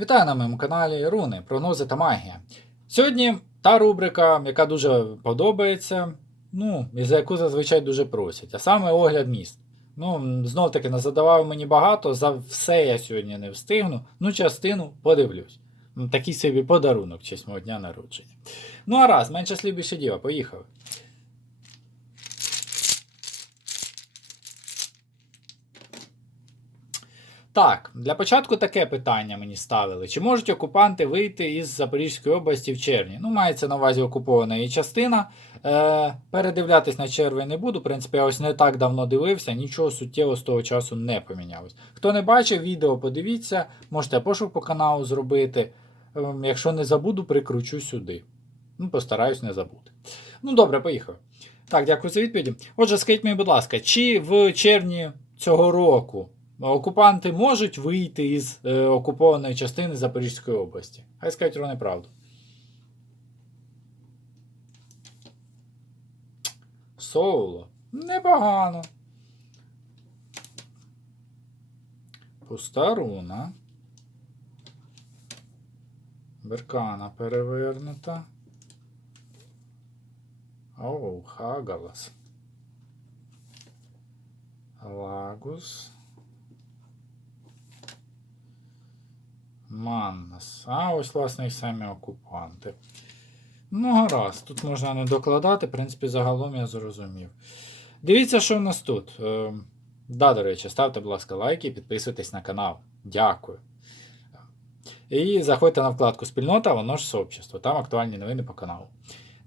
Вітаю на моєму каналі Руни, прогнози та магія. Сьогодні та рубрика, яка дуже подобається, ну, і за яку зазвичай дуже просять, а саме огляд міст. Ну, знов таки, задавав мені багато, за все я сьогодні не встигну, ну, частину подивлюсь. Такий собі подарунок честь мого дня народження. Ну, а раз, менше слів більше діла, поїхали. Так, для початку таке питання мені ставили: чи можуть окупанти вийти із Запорізької області в червні? Ну, мається на увазі окупована її частина. Е, передивлятись на червень не буду. В принципі, я ось не так давно дивився, нічого суттєво з того часу не помінялось. Хто не бачив, відео подивіться, можете пошук по каналу зробити. Ем, якщо не забуду, прикручу сюди. Ну, постараюсь не забути. Ну, добре, поїхали. Так, дякую за відповіді. Отже, скажіть мені, будь ласка, чи в червні цього року окупанти можуть вийти із е, окупованої частини Запорізької області? Хай скажуть вони правду. Соло. Непогано. Пуста руна. Беркана перевернута. Оу, Хагалас. Лагус. Маннас. А ось, власне, і самі окупанти. Ну, гаразд, тут можна не докладати, в принципі, загалом я зрозумів. Дивіться, що в нас тут. Е, да, до речі, ставте, будь ласка, лайки і підписуйтесь на канал. Дякую. І заходьте на вкладку Спільнота, воно ж сообщество. Там актуальні новини по каналу.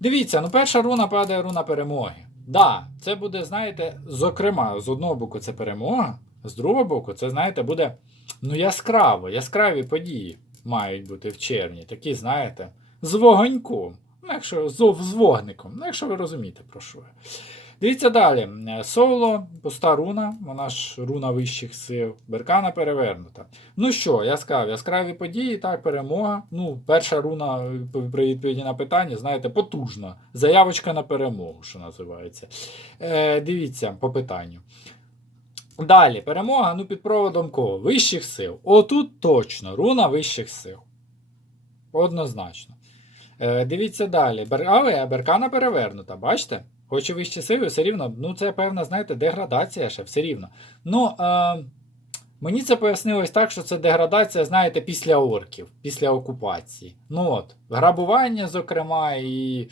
Дивіться, ну перша руна падає руна перемоги. Да, це буде, знаєте, зокрема, з одного боку, це перемога, з другого боку, це, знаєте, буде ну, яскраво, яскраві події мають бути в червні. Такі, знаєте, з вогоньком. Ну, якщо з, вогником. Ну, якщо ви розумієте, про що я. Дивіться далі. Соло, пуста руна, вона ж руна вищих сил, беркана перевернута. Ну що, я сказав, яскраві події, так, перемога. Ну, перша руна при відповіді на питання, знаєте, потужна. Заявочка на перемогу, що називається. Е, Дивіться по питанню. Далі, перемога, ну, під проводом кого? Вищих сил. Отут точно, руна вищих сил. Однозначно. Е, Дивіться далі. Бер... Але беркана перевернута, бачите? Хоч і вищі сили, все рівно, ну це певна, знаєте, деградація ще все рівно. Ну, е, мені це пояснилось так, що це деградація, знаєте, після орків, після окупації. Ну от, грабування, зокрема, і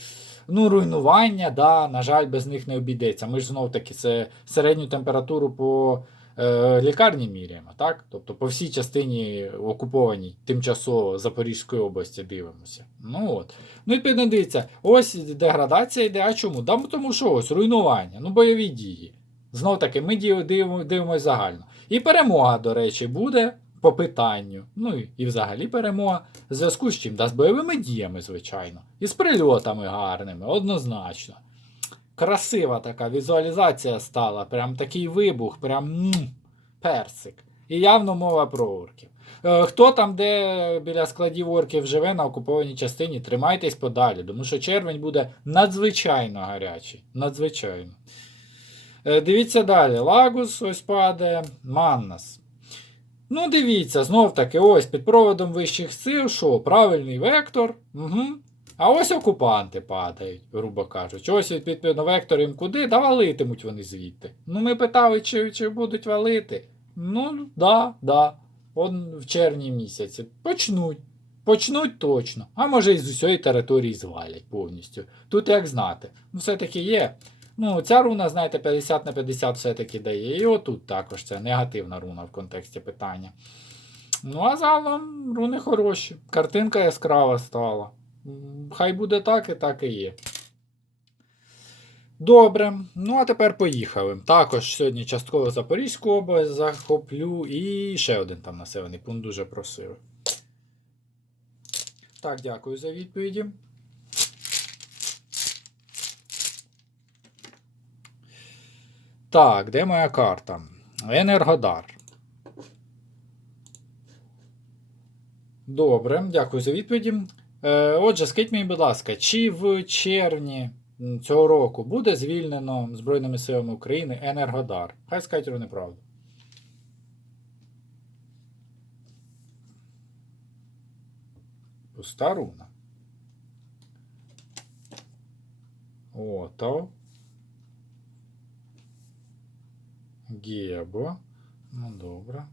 ну, руйнування, да, на жаль, без них не обійдеться. Ми ж знов таки це середню температуру по е, лікарні міряємо, так? Тобто по всій частині окупованій тимчасово Запорізької області дивимося. Ну от. Ну, відповідно, дивіться, ось деградація йде. А чому? Да, тому що ось руйнування, ну бойові дії. Знов таки, ми дивимося загально. І перемога, до речі, буде по питанню. Ну і, взагалі перемога. В зв'язку з чим? Да, з бойовими діями, звичайно. І з прильотами гарними, однозначно. Красива така візуалізація стала, прям такий вибух, прям м, персик. І явно мова про орків. Е, Хто там, де біля складів орків живе на окупованій частині, тримайтесь подалі, тому що червень буде надзвичайно гарячий. Надзвичайно. Е, Дивіться далі. Лагус ось падає, Маннас. Ну, дивіться, знов таки, ось під проводом вищих сил, що правильний вектор. Угу. А ось окупанти падають, грубо кажучи. Ось відповідно вектор їм куди, да валитимуть вони звідти. Ну, ми питали, чи, чи будуть валити. Ну, да, да. Он в червні місяці. Почнуть. Почнуть точно. А може і з усієї території звалять повністю. Тут як знати. Ну, все-таки є. Ну, ця руна, знаєте, 50 на 50 все-таки дає. І отут також це негативна руна в контексті питання. Ну, а загалом руни хороші. Картинка яскрава стала. Хай буде так і так і є. Добре, ну а тепер поїхали. Також сьогодні частково Запорізьку область захоплю і ще один там населений пункт дуже просив. Так, дякую за відповіді. Так, де моя карта? Енергодар. Добре, дякую за відповіді. Е, отже, скажіть мені, будь ласка, чи в червні цього року буде звільнено Збройними силами України Енергодар? Хай скажуть вони правду. Пуста руна. Отов. Гебо. Ну, добре.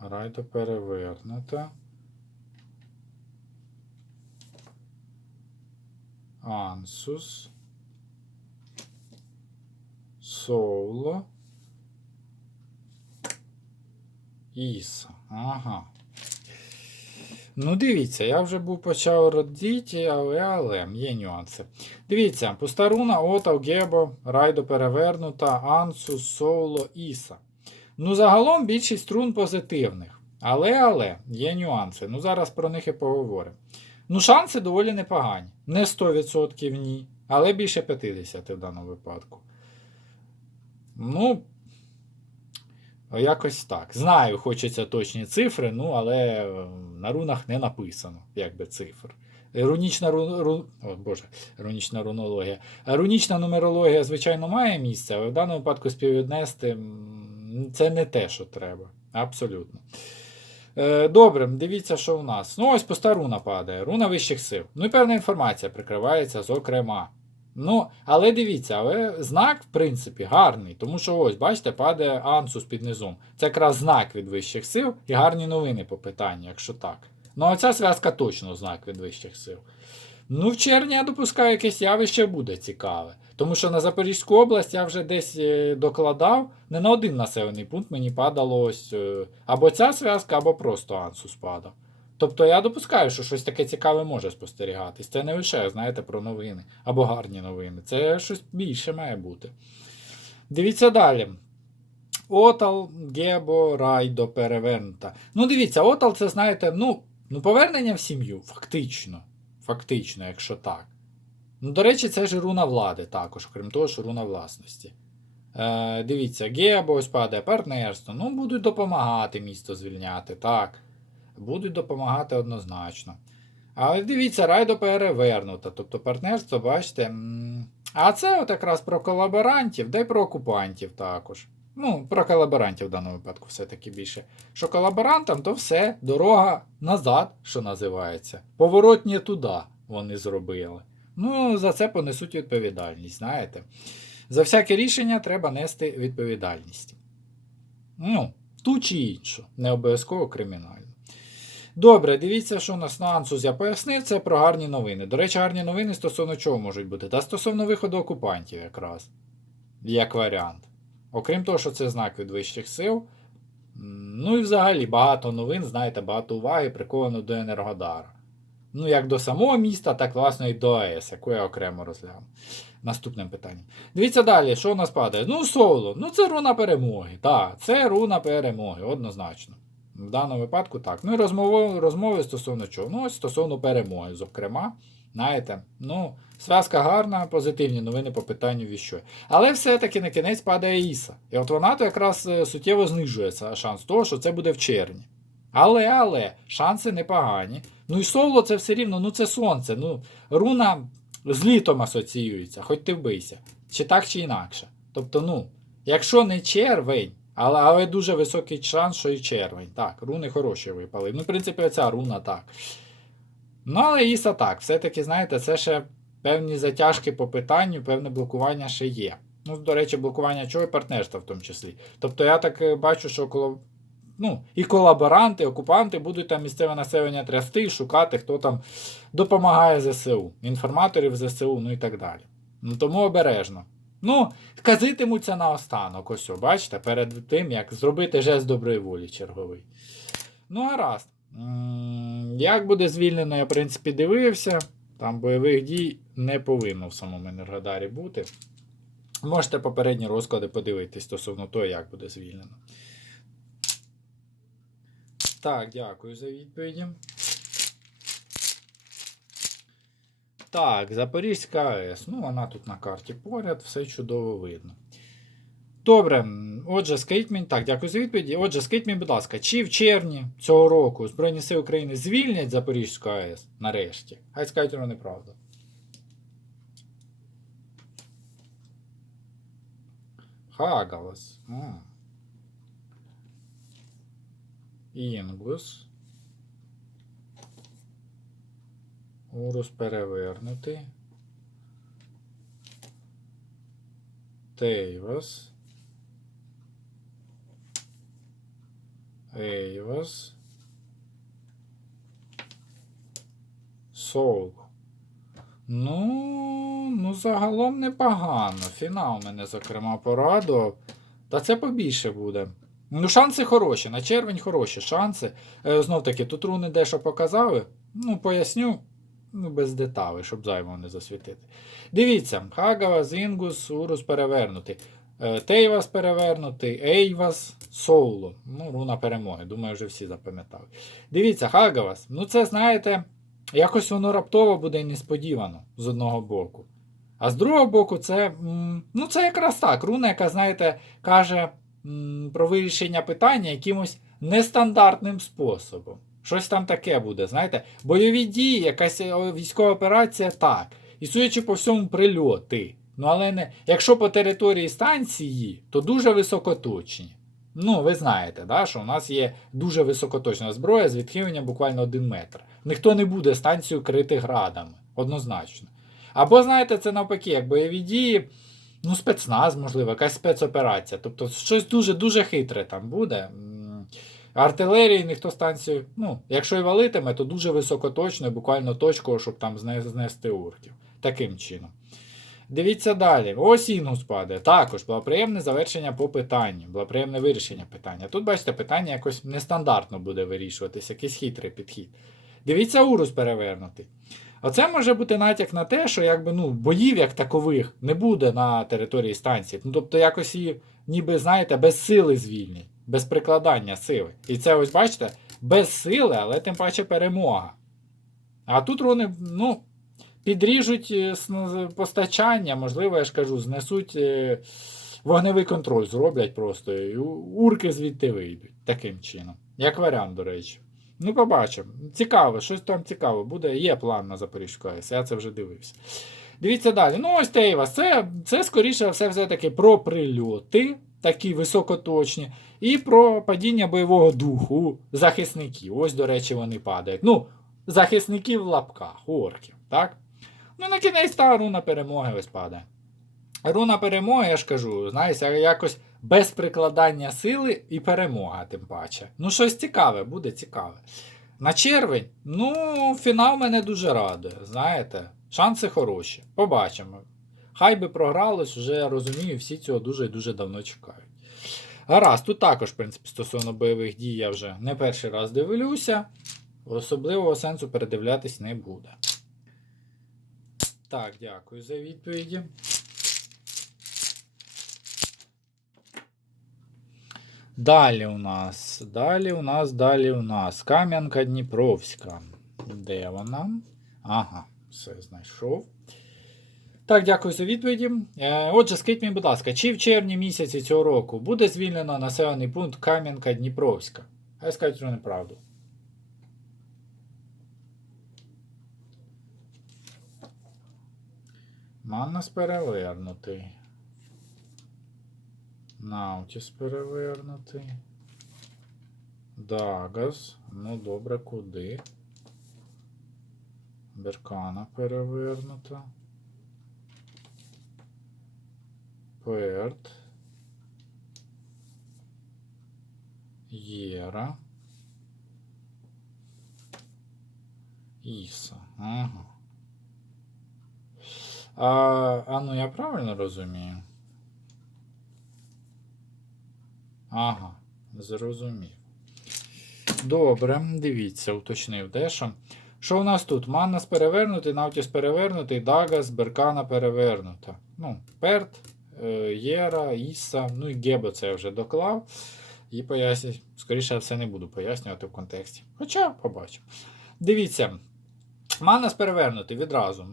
Райдо перевернута. Ансус. Соло. Іса. Ага. Ну, дивіться, я вже був почав родити, але але є нюанси. Дивіться, пуста руна, Отав, Гебо, Райдо перевернута, Ансус, Соло, Іса. Ну, загалом більшість рун позитивних. Але, але, є нюанси. Ну, зараз про них і поговоримо. Ну, шанси доволі непогані. Не 100% ні, але більше 50% в даному випадку. Ну, якось так. Знаю, хочеться точні цифри, ну, але е, на рунах не написано, якби цифр. Рунічна ру... ру... О, Боже, рунічна рунологія. Рунічна нумерологія, звичайно, має місце, але в даному випадку співвіднести це не те, що треба. Абсолютно. Е, Добре, дивіться, що у нас. Ну, ось пуста руна падає, руна вищих сил. Ну і певна інформація прикривається, зокрема. Ну, але дивіться, але знак, в принципі, гарний. Тому що ось, бачите, падає ансус під низом. Це якраз знак від вищих сил і гарні новини по питанню, якщо так. Ну, а ця зв'язка точно знак від вищих сил. Ну, в червні я допускаю, якесь явище буде цікаве. Тому що на Запорізьку область я вже десь е, докладав, не на один населений пункт мені падало ось е, або ця зв'язка, або просто ансус падав. Тобто я допускаю, що щось таке цікаве може спостерігатись. Це не лише, знаєте, про новини або гарні новини. Це щось більше має бути. Дивіться далі. Отал, Гебо, Райдо, Перевернута. Ну, дивіться, Отал це, знаєте, ну, ну, повернення в сім'ю, фактично. Фактично, якщо так. Ну, до речі, це ж руна влади також, крім того, що руна власності. Е, Дивіться, Гебо ось падає партнерство. Ну, будуть допомагати місто звільняти, так. Будуть допомагати однозначно. Але дивіться, райдо перевернута. Тобто партнерство, бачите. А це от якраз про колаборантів, да й про окупантів також. Ну, про колаборантів в даному випадку все-таки більше. Що колаборантам, то все, дорога назад, що називається. Поворотні туди вони зробили. Ну, за це понесуть відповідальність, знаєте. За всяке рішення треба нести відповідальність. Ну, ту чи іншу, не обов'язково кримінальну. Добре, дивіться, що у нас на Ансус я пояснив, це про гарні новини. До речі, гарні новини стосовно чого можуть бути? Та стосовно виходу окупантів якраз. Як варіант. Окрім того, що це знак від вищих сил. Ну і взагалі багато новин, знаєте, багато уваги приковано до Енергодара. Ну, як до самого міста, так власне і до АЕС, яку я окремо розгляну. Наступним питанням. Дивіться далі, що у нас падає? Ну, соло. Ну, це руна перемоги. Так, це руна перемоги, однозначно. В даному випадку так. Ну і розмови, розмови стосовно чого? Ну, ось стосовно перемоги, зокрема. Знаєте, ну, зв'язка гарна, позитивні новини по питанню віщо. Але все-таки на кінець падає Іса. І от вона то якраз е, суттєво знижується шанс того, що це буде в червні. Але, але, шанси непогані. Ну і соло це все рівно, ну це сонце. Ну, руна з літом асоціюється, хоч ти вбийся. Чи так, чи інакше. Тобто, ну, якщо не червень, але, але дуже високий шанс, що і червень. Так, руни хороші випали. Ну, в принципі, оця руна так. Ну, але Іса так. Все-таки, знаєте, це ще певні затяжки по питанню, певне блокування ще є. Ну, до речі, блокування чого і партнерства в тому числі. Тобто я так е, бачу, що коло. Ну, і колаборанти, окупанти будуть там місцеве населення трясти, шукати, хто там допомагає ЗСУ, інформаторів ЗСУ, ну і так далі. Ну, тому обережно. Ну, казитимуться наостанок, ось, бачите, перед тим, як зробити жест доброї волі черговий. Ну, гаразд. Як буде звільнено, я, в принципі, дивився. Там бойових дій не повинно в самому Енергодарі бути. Можете попередні розклади подивитись стосовно того, як буде звільнено. Так, дякую за відповіді. Так, Запорізька АЕС. Ну, вона тут на карті поряд, все чудово видно. Добре, отже, скажіть мені, так, дякую за відповіді. Отже, скажіть мені, будь ласка, чи в червні цього року Збройні Сили України звільнять Запорізьку АЕС нарешті? Хай скажуть воно неправда. Хагалас. М. Інгус. Урус перевернутий. Тейвас. Ейвас. Соул. Ну, ну, загалом непогано. Фінал мене, зокрема, порадував. Та це побільше буде. Ну, шанси хороші, на червень хороші шанси. Е, знов таки, тут руни дещо показали. Ну, поясню. Ну, без деталей, щоб зайвого не засвітити. Дивіться, Хагавас, Інгус, Урус перевернутий. Е, Тейвас перевернутий, Ейвас, Соуло. Ну, руна перемоги. Думаю, вже всі запам'ятали. Дивіться, Хагавас. Ну, це, знаєте, якось воно раптово буде несподівано з одного боку. А з другого боку, це, ну, це якраз так. Руна, яка, знаєте, каже про вирішення питання якимось нестандартним способом. Щось там таке буде, знаєте, бойові дії, якась е, військова операція, так. І судячи по всьому, прильоти. Ну, але не, якщо по території станції, то дуже високоточні. Ну, ви знаєте, да, що у нас є дуже високоточна зброя з відхиленням буквально один метр. Ніхто не буде станцію крити градами, однозначно. Або, знаєте, це навпаки, як бойові дії, ну, спецназ, можливо, якась спецоперація. Тобто щось дуже-дуже хитре там буде. Артилерії ніхто станцію, ну, якщо і валитиме, то дуже високоточно, буквально точково, щоб там знести урків. Таким чином. Дивіться далі. Ось Інгус падає. Також благоприємне завершення по питанню, благоприємне вирішення питання. Тут, бачите, питання якось нестандартно буде вирішуватись, якийсь хитрий підхід. Дивіться, урус перевернутий. Оце може бути натяк на те, що якби, ну, боїв як такових не буде на території станції. Ну, тобто якось її, ніби, знаєте, без сили звільнять, без прикладання сили. І це ось бачите, без сили, але тим паче перемога. А тут вони, ну, підріжуть е, постачання, можливо, я ж кажу, знесуть е, вогневий контроль, зроблять просто, і урки звідти вийдуть. Таким чином. Як варіант, до речі. Ну, побачимо. Цікаво, щось там цікаво буде. Є план на Запорізьку АЕС, я це вже дивився. Дивіться далі. Ну, ось Тейвас. Це, це скоріше все, все-таки про прильоти, такі високоточні, і про падіння бойового духу захисників. Ось, до речі, вони падають. Ну, захисників в лапках, орків, так? Ну, на кінець та руна перемоги ось падає. Руна перемоги, я ж кажу, знаєте, якось без прикладання сили і перемога, тим паче. Ну, щось цікаве, буде цікаве. На червень, ну, фінал мене дуже радує, знаєте. Шанси хороші. Побачимо. Хай би програлось, вже розумію, всі цього дуже дуже давно чекають. Гаразд, тут також, в принципі, стосовно бойових дій, я вже не перший раз дивлюся. Особливого сенсу передивлятись не буде. Так, дякую за відповіді. Далі у нас, далі у нас, далі у нас. Кам'янка Дніпровська. Де вона? Ага, все знайшов. Так, дякую за відповіді. Е, Отже, скажіть мені, будь ласка, чи в червні місяці цього року буде звільнено населений пункт Кам'янка Дніпровська? Хай скажуть неправду. Маннас перевернутий. Наутіс перевернутий. Дагас. Ну добре, куди? Беркана перевернута. Перт. Єра. Іса. Ага. А, а ну я правильно розумію? Ага, зрозумів. Добре, дивіться, уточнив дещо. Що у нас тут? Маннас перевернутий, Наутіс перевернутий, Дагас, Беркана перевернута. Ну, Перт, Єра, Іса, ну і Гебо це я вже доклав. І пояснюю. скоріше все не буду пояснювати в контексті. Хоча побачимо. Дивіться. Манас перевернути відразу.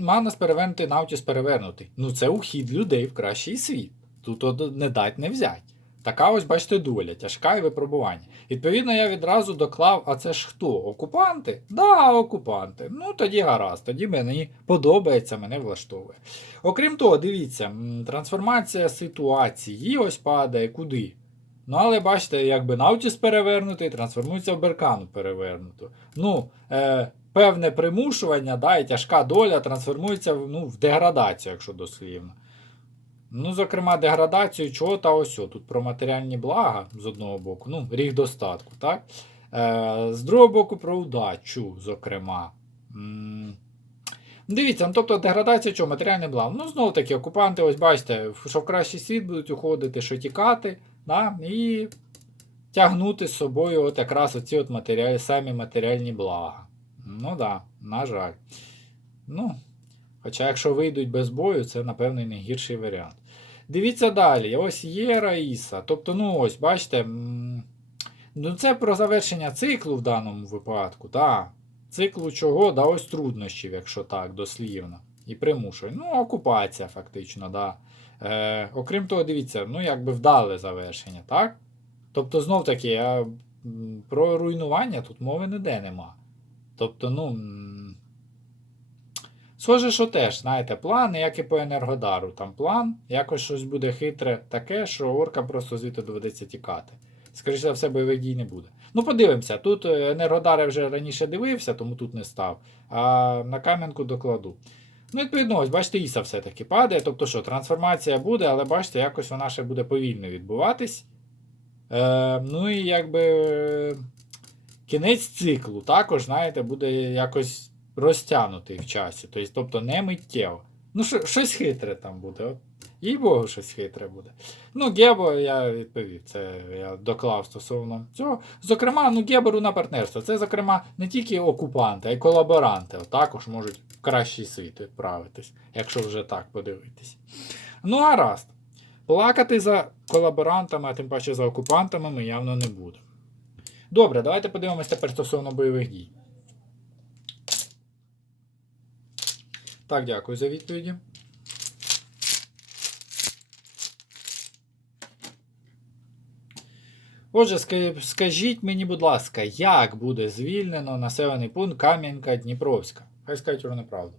Манас перевернутий, Навтіс перевернутий. Ну це ухід людей в кращий світ. Тут не дать, не взять. Така ось, бачите, доля, тяжка і випробування. Відповідно, я відразу доклав, а це ж хто? Окупанти? Да, окупанти. Ну тоді гаразд, тоді мені подобається, мене влаштовує. Окрім того, дивіться, трансформація ситуації ось падає куди? Ну, але бачите, якби Наутіс перевернутий, трансформується в Беркану перевернуту. Ну, е, певне примушування, да, і тяжка доля трансформується в, ну, в деградацію, якщо дослівно. Ну, зокрема, деградацію чого та ось. Тут про матеріальні блага з одного боку, ну, ріг достатку, так? Е, з другого боку, про удачу, зокрема. М, Дивіться, ну тобто деградація чого? Матеріальне благо. Ну, знову таки, окупанти, ось бачите, що в кращий світ будуть уходити, що тікати, да? і тягнути з собою от якраз оці от матеріалі, самі матеріальні блага. Ну так, да, на жаль. Ну, Хоча, якщо вийдуть без бою, це, напевно, і не гірший варіант. Дивіться далі. Ось є Раїса. Тобто, ну ось, бачите, ну це про завершення циклу в даному випадку. так. Циклу чого? Да, ось труднощів, якщо так, дослівно. І примушує. Ну, окупація, фактично, да. Е, окрім того, дивіться, ну, якби вдале завершення, так? Тобто, знов таки, про руйнування тут мови ніде нема. Тобто, ну. Схоже, що теж, знаєте, план, як і по Енергодару. Там план, якось щось буде хитре таке, що оркам просто звідти доведеться тікати. Скоріше за все, бойових дій не буде. Ну, подивимося, тут е, Енергодар я вже раніше дивився, тому тут не став. А на кам'янку докладу. Ну, відповідно, ось, бачите, Іса все-таки падає. Тобто що, трансформація буде, але бачите, якось вона ще буде повільно відбуватись. Е, ну і якби кінець циклу також, знаєте, буде якось розтягнутий в часі. Тобто, тобто не миттєво. Ну, що, щось хитре там буде. Їй Богу, щось хитре буде. Ну, Гебо я відповів, це я доклав стосовно цього. Зокрема, ну, Геберу на партнерство. Це, зокрема, не тільки окупанти, а й колаборанти. От також можуть в кращий світ відправитись, якщо вже так подивитись. Ну, а раз. Плакати за колаборантами, а тим паче за окупантами, ми явно не будемо. Добре, давайте подивимось тепер стосовно бойових дій. Так, дякую за відповіді. Отже, скажіть мені, будь ласка, як буде звільнено населений пункт Кам'янка Дніпровська? Хай скажуть вони правду.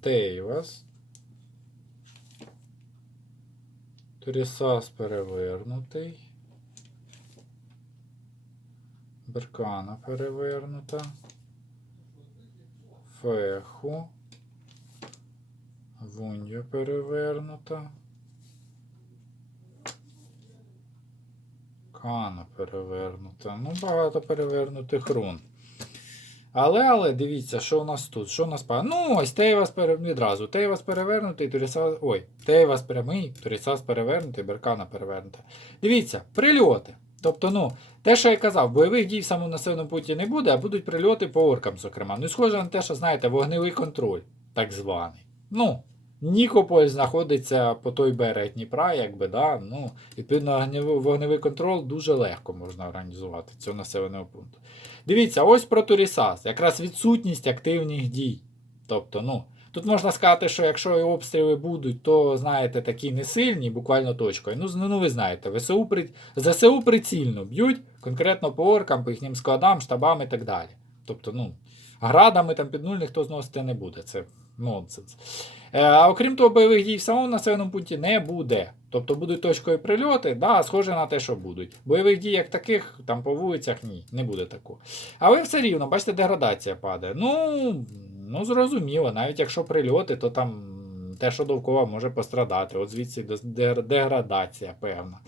Тейвас. Турісас перевернутий. Беркана перевернута. Феху. Вунья перевернута. Кана перевернута. Ну, багато перевернутих рун. Але, але дивіться, що у нас тут? Що у нас па. Ну, ось Тейвас пере... відразу. Тейвас перевернутий, Турісас. Ой, Тейвас прямий, Турісас перевернутий, Беркана перевернута. Дивіться, прильоти. Тобто, ну, те, що я казав, бойових дій в самому населеному пункті не буде, а будуть прильоти по оркам, зокрема. Ну, схоже на те, що, знаєте, вогневий контроль, так званий. Ну, Нікополь знаходиться по той берег Дніпра, якби, да, ну, відповідно, вогневий контроль дуже легко можна організувати цього населеного пункту. Дивіться, ось про Турісас, якраз відсутність активних дій. Тобто, ну, тут можна сказати, що якщо і обстріли будуть, то, знаєте, такі не сильні, буквально точкою. Ну, ну ви знаєте, ВСУ при... ЗСУ прицільно б'ють, конкретно по оркам, по їхнім складам, штабам і так далі. Тобто, ну, градами там під нуль ніхто зносити не буде. Це нонсенс. Е, А окрім того, бойових дій в самому населеному пункті не буде. Тобто будуть точкові прильоти, да, схоже на те, що будуть. Бойових дій, як таких, там по вулицях ні, не буде такого. Але все рівно, бачите, деградація падає. Ну, ну зрозуміло, навіть якщо прильоти, то там те, що довкола може пострадати. От звідси деградація певна.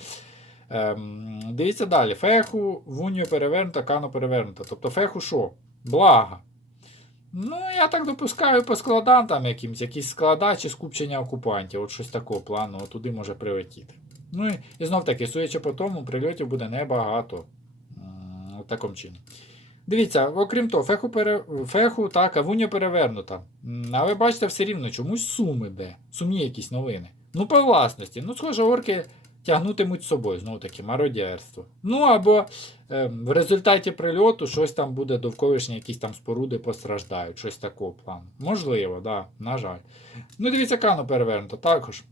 Ем, дивіться далі. Феху, вунію перевернута, кану перевернута. Тобто феху що? Блага. Ну, я так допускаю по складам там якимсь, якісь склада чи скупчення окупантів, от щось такого плану, туди може прилетіти. Ну і, і знов таки, судячи по тому, прильотів буде небагато. М, От таком чині. Дивіться, окрім того, феху, пере... феху так, авунья перевернута. М, Але бачите, все рівно чомусь сум іде. Сумні якісь новини. Ну, по власності. Ну, схоже, орки тягнутимуть з собою, знову таки, мародерство. Ну або ем, в результаті прильоту щось там буде довколишні якісь там споруди постраждають, щось такого плану. Можливо, да, на жаль. Ну, дивіться, кану перевернуто також.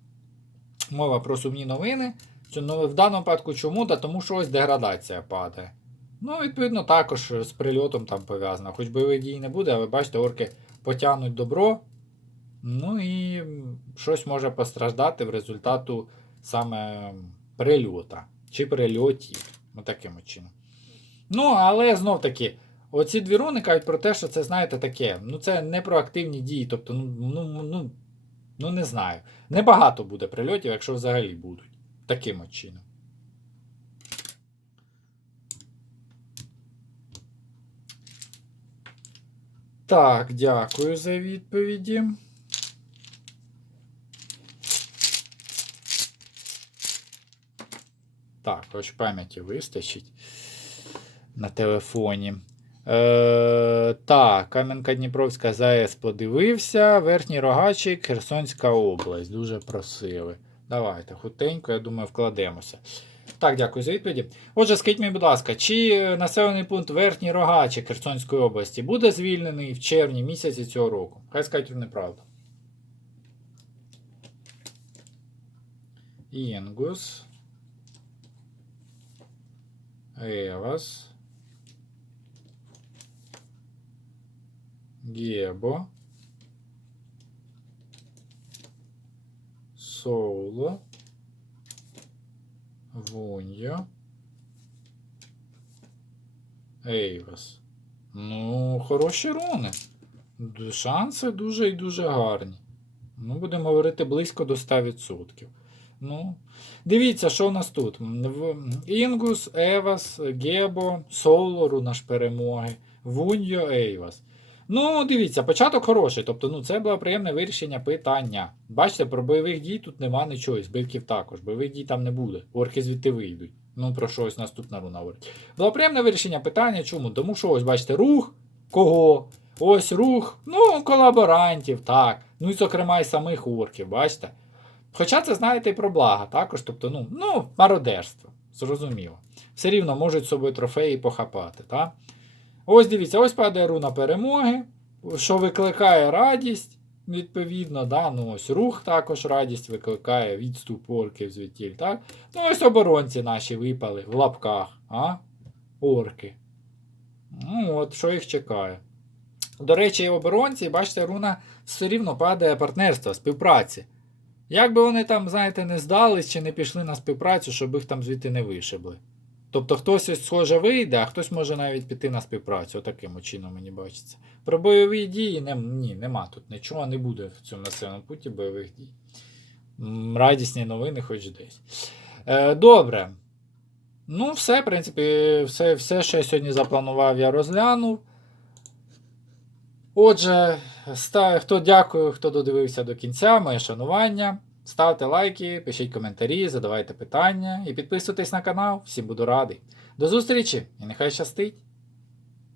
Мова про сумні новини. В даному випадку чому? Та тому що ось деградація падає. Ну, відповідно, також з прильотом там пов'язано. Хоч бойових дій не буде, але бачите, орки потягнуть добро. Ну і щось може постраждати в результату саме прильота чи прильотів. Ну, таким чином. Ну, але знов таки, оці дві руни кажуть про те, що це, знаєте, таке. Ну, це не про активні дії. Тобто, ну, ну, ну, ну не знаю. Небагато буде прильотів, якщо взагалі будуть. Таким чином. Так, дякую за відповіді. Так, хоч пам'яті вистачить на телефоні. Е, так, Кам'янка Дніпровська ЗАЕС подивився. Верхній Рогачик, Херсонська область. Дуже просили. Давайте, хутенько, я думаю, вкладемося. Так, дякую за відповіді. Отже, скажіть мені, будь ласка, чи е, населений пункт Верхній Рогачик Херсонської області буде звільнений в червні місяці цього року? Хай скажуть неправду. Інгус. Евас. Гебо. Соло. Вуньо. Ейвас. Ну, хороші руни. Шанси дуже і дуже гарні. Ну, будемо говорити близько до 100%. Ну, дивіться, що у нас тут. Інгус, Евас, Гебо, Солору наш перемоги, Вуньо, Ейвас. Ну, дивіться, початок хороший. Тобто, ну, це було приємне вирішення питання. Бачите, про бойових дій тут нема нічого, збитків також. Бойових дій там не буде. Орки звідти вийдуть. Ну, про щось наступна руна говорить. Було приємне вирішення питання. Чому? Тому що ось, бачите, рух кого? Ось рух, ну, колаборантів, так. Ну і, зокрема, і самих орків, бачите? Хоча це, знаєте, і про блага також, тобто, ну, ну, мародерство, зрозуміло. Все рівно можуть з собою трофеї похапати, так? Ось дивіться, ось падає руна перемоги, що викликає радість, відповідно, да? ну ось рух також радість викликає відступ орків звідтіль, так? Ну ось оборонці наші випали в лапках, а? Орки. Ну, от, що їх чекає. До речі, оборонці, бачите, руна все рівно падає партнерство, співпраці. Як би вони там, знаєте, не здались чи не пішли на співпрацю, щоб їх там звідти не вишибли. Тобто хтось схоже вийде, а хтось може навіть піти на співпрацю. Отаким чином мені бачиться. Про бойові дії не, ні, нема тут нічого, не буде в цьому населеному путі бойових дій. Радісні новини хоч десь. Е, добре. Ну, все, в принципі, все, все, що я сьогодні запланував, я розглянув. Отже, хто дякую, хто додивився до кінця, моє шанування. Ставте лайки, пишіть коментарі, задавайте питання і підписуйтесь на канал. Всім буду радий. До зустрічі і нехай щастить!